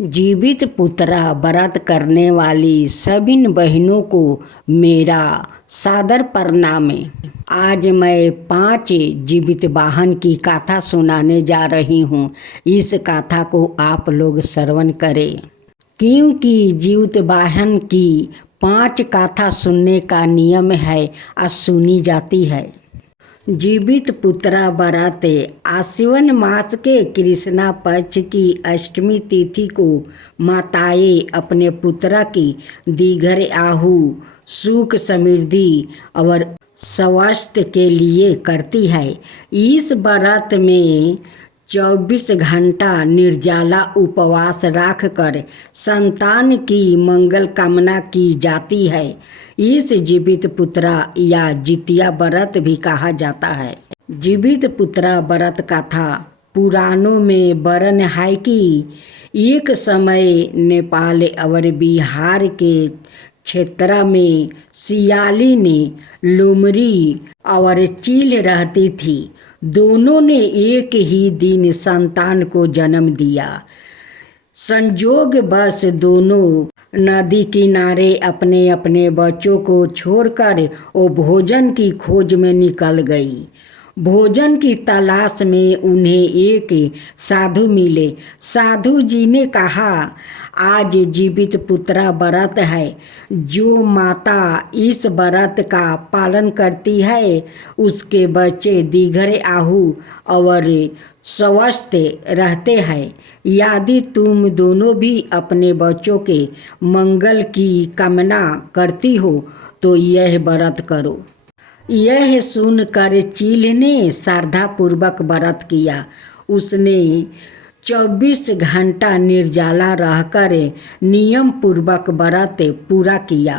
जीवित पुत्रा व्रत करने वाली सभी बहनों को मेरा सादर प्रणाम। आज मैं 5 जीवित वाहन की कथा सुनाने जा रही हूँ। इस कथा को आप लोग श्रवण करें, क्योंकि जीवित वाहन की 5 कथा सुनने का नियम है और सुनी जाती है। जीवित पुत्रा व्रत आश्विन मास के कृष्णा पक्ष की अष्टमी तिथि को माताएं अपने पुत्रा की दीर्घ आयु, सुख, समृद्धि और स्वास्थ्य के लिए करती है। इस व्रत में 24 घंटा निर्जला उपवास रखकर संतान की मंगल कामना की जाती है। इस जीवित पुत्रा या जितिया व्रत भी कहा जाता है। जीवित पुत्रा व्रत कथा पुराणों में वर्णन है कि एक समय नेपाल और बिहार के क्षेत्र में सियालिनी, लोमड़ी और चील रहती थी। दोनों ने एक ही दिन संतान को जन्म दिया। संजोग बस दोनों नदी किनारे अपने अपने बच्चों को छोड़कर वो भोजन की खोज में निकल गई। भोजन की तलाश में उन्हें एक साधु मिले। साधु जी ने कहा, आज जीवित पुत्रा व्रत है। जो माता इस व्रत का पालन करती है उसके बच्चे दीर्घ आयु और स्वस्थ रहते हैं। यदि तुम दोनों भी अपने बच्चों के मंगल की कामना करती हो तो यह व्रत करो। यह सुनकर चील ने श्रद्धापूर्वक व्रत किया। उसने 24 घंटा निर्जला रहकर नियम पूर्वक व्रत पूरा किया,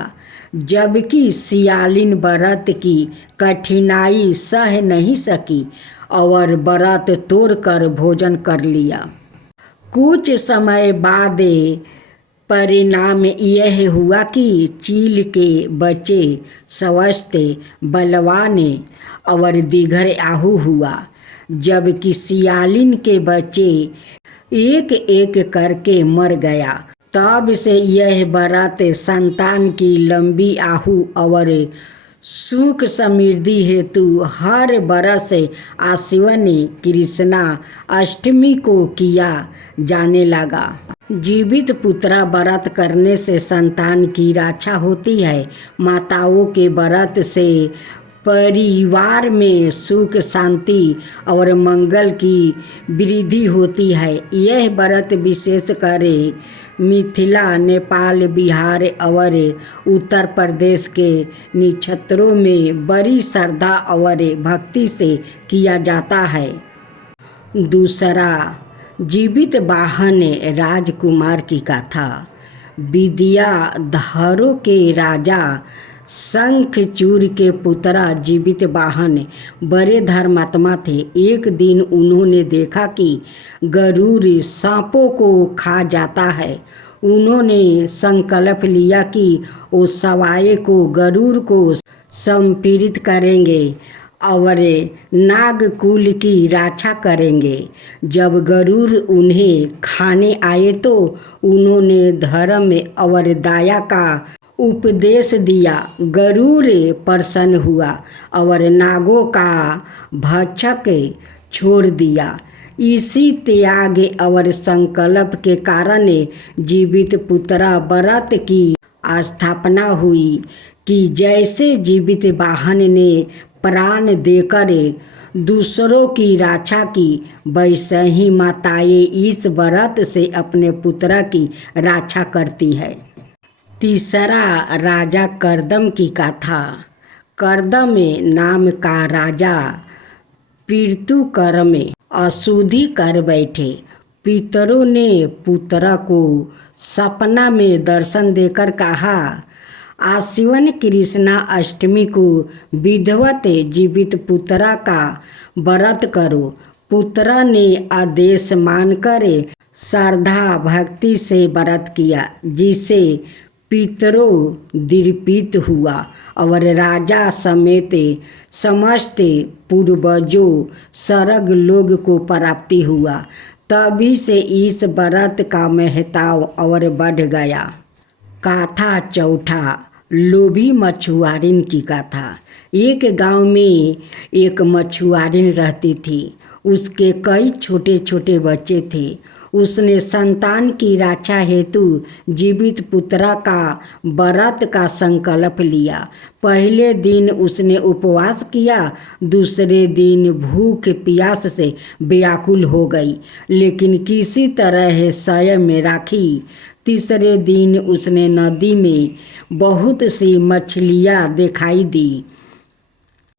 जबकि सियालिन व्रत की कठिनाई सह नहीं सकी और व्रत तोड़कर भोजन कर लिया। कुछ समय बाद परिणाम यह हुआ कि चील के बच्चे स्वस्थ, बलवान और दीर्घ आयु हुआ, जबकि सियालिन के बच्चे एक एक करके मर गया। तब से यह व्रत संतान की लंबी आयु और सुख समृद्धि हेतु हर बरस आश्विन कृष्णा अष्टमी को किया जाने लगा। जीवित पुत्रा व्रत करने से संतान की रक्षा होती है। माताओं के व्रत से परिवार में सुख, शांति और मंगल की वृद्धि होती है। यह व्रत विशेषकर मिथिला, नेपाल, बिहार और उत्तर प्रदेश के नक्षत्रों में बड़ी श्रद्धा और भक्ति से किया जाता है। दूसरा, जीवित वाहन राजकुमार की कथा। विद्याधरों के राजा शंखचूड़ के पुत्र जीवित वाहन बड़े धर्मात्मा थे। एक दिन उन्होंने देखा कि गरुड़ सांपों को खा जाता है। उन्होंने संकल्प लिया कि वो सवाए को गरुड़ को संपीड़ित करेंगे और नागकुल की रक्षा करेंगे। जब गरुड़ उन्हें खाने आए तो उन्होंने धर्म और दया का उपदेश दिया। गरुड़ प्रसन्न हुआ और नागों का भक्षक छोड़ दिया। इसी त्याग और संकल्प के कारण जीवित पुत्रा व्रत की स्थापना हुई कि जैसे जीवित वाहन ने प्राण देकर दूसरों की रक्षा की, वैसे ही माताएं इस व्रत से अपने पुत्र की रक्षा करती है। तीसरा, राजा कर्दम की कथा। कर्दम नाम का राजा पितृ कर्म में अशुद्धि कर बैठे। पितरों ने पुत्र को सपना में दर्शन देकर कहा, आश्विन कृष्णा अष्टमी को विधिवत जीवित पुत्रा का व्रत करो। पुत्र ने आदेश मानकर श्रद्धा भक्ति से व्रत किया, जिसे पितरों दीर्पित हुआ और राजा समेत समस्त पूर्वजों स्वर्ग लोक को प्राप्ति हुआ। तभी से इस व्रत का महत्व और बढ़ गया। गाथा चौथा, लोभी मछुआरिन की गाथा। एक गांव में एक मछुआरिन रहती थी। उसके कई छोटे छोटे बच्चे थे। उसने संतान की रक्षा हेतु जीवित पुत्रा का व्रत का संकल्प लिया। पहले दिन उसने उपवास किया, दूसरे दिन भूख प्यास से व्याकुल हो गई, लेकिन किसी तरह संयम में राखी। तीसरे दिन उसने नदी में बहुत सी मछलियाँ दिखाई दी।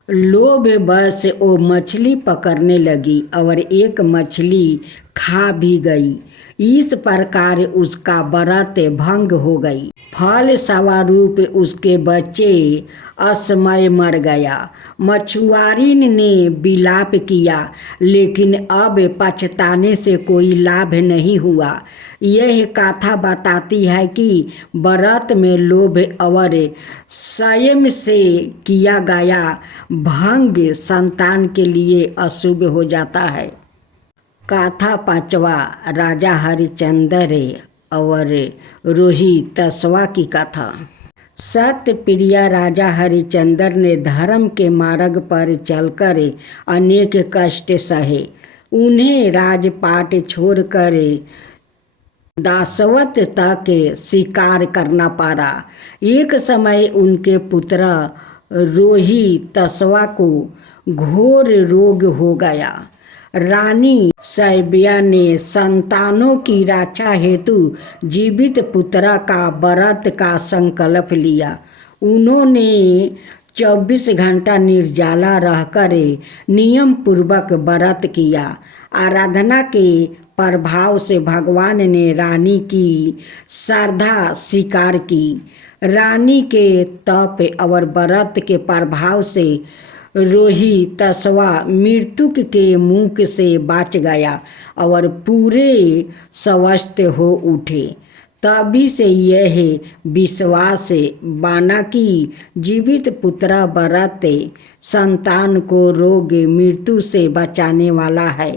लोभ बस वो मछली पकड़ने लगी और एक मछली खा भी गई। इस प्रकार उसका व्रत भंग हो गई। फल स्वरूप उसके बच्चे असमय मर गया। मछुआरिन ने विलाप किया, लेकिन अब पछताने से कोई लाभ नहीं हुआ। यह कथा बताती है कि व्रत में लोभ और संयम से किया गया भंग संतान के लिए अशुभ हो जाता है। कथा पांचवा, राजा हरिश्चंद्र और रोहित तसवा की कथा। सत्य प्रिय राजा हरिश्चंद्र ने धर्म के मार्ग पर चलकर अनेक कष्ट सहे। उन्हें राजपाट छोड़कर दासवत तक शिकार करना पड़ा। एक समय उनके पुत्र रोहित तसवा को घोर रोग हो गया। रानी सैब्या ने संतानों की रक्षा हेतु जीवित पुत्रा का व्रत का संकल्प लिया। उन्होंने 24 घंटा निर्जला रहकर नियम पूर्वक व्रत किया। आराधना के प्रभाव से भगवान ने रानी की श्रद्धा स्वीकार की। रानी के तप और व्रत के प्रभाव से रोहित तसवा मृत्यु के मुख से बच गया और पूरे स्वस्थ हो उठे। तभी से यह विश्वास बना कि जीवित पुत्र व्रत संतान को रोग मृत्यु से बचाने वाला है।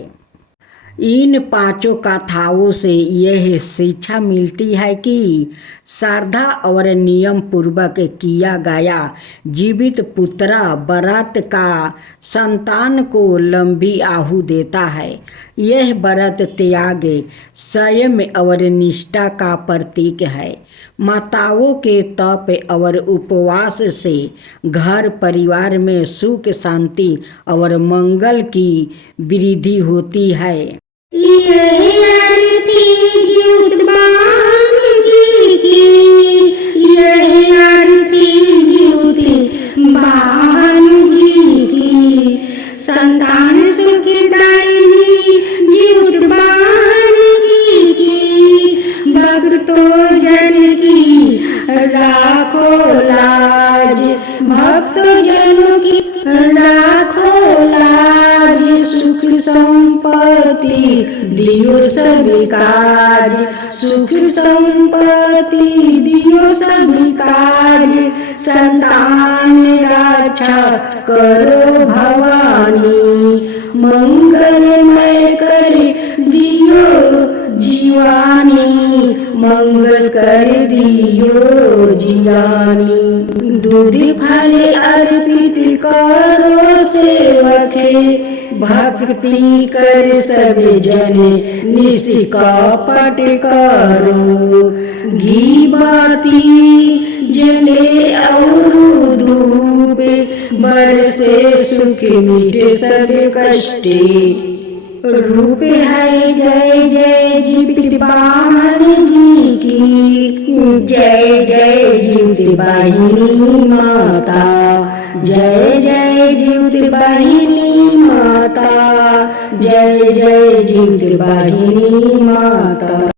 इन पांचों कथाओं से यह शिक्षा मिलती है कि श्रद्धा और नियम पूर्वक किया गया जीवित पुत्र व्रत का संतान को लंबी आयु देता है। यह व्रत त्याग, संयम और निष्ठा का प्रतीक है। माताओं के तप और उपवास से घर परिवार में सुख शांति और मंगल की वृद्धि होती है। यह आरती ज्योतिबान जी की, यह आरती ज्योतिबान जी की। संतान सुखदायिनी ज्योतिबान जी की। भक्तों जन की राखो लाज, भक्तों जनों की राखो लाज। सुख संपत्ति दियो सभी काज, सुख संपत्ति दियो सभी काज। संतान रक्षा करो भवानी, मंगलमय कर दियो जीवानी, मंगल कर दियो जीवानी। दूध फल अर्पित करो सेवके, भक्ति कर सब जन निष्कपट करो। घी बाती जले और धूप, बरसे सुख मिटे सब कष्टे। रूप है जय जय जीवित वाहन जी की। जय जय जीवित वाहिनी माता, जय जय जीवित वाहिनी माता, जय जय जीवित वाहिनी माता।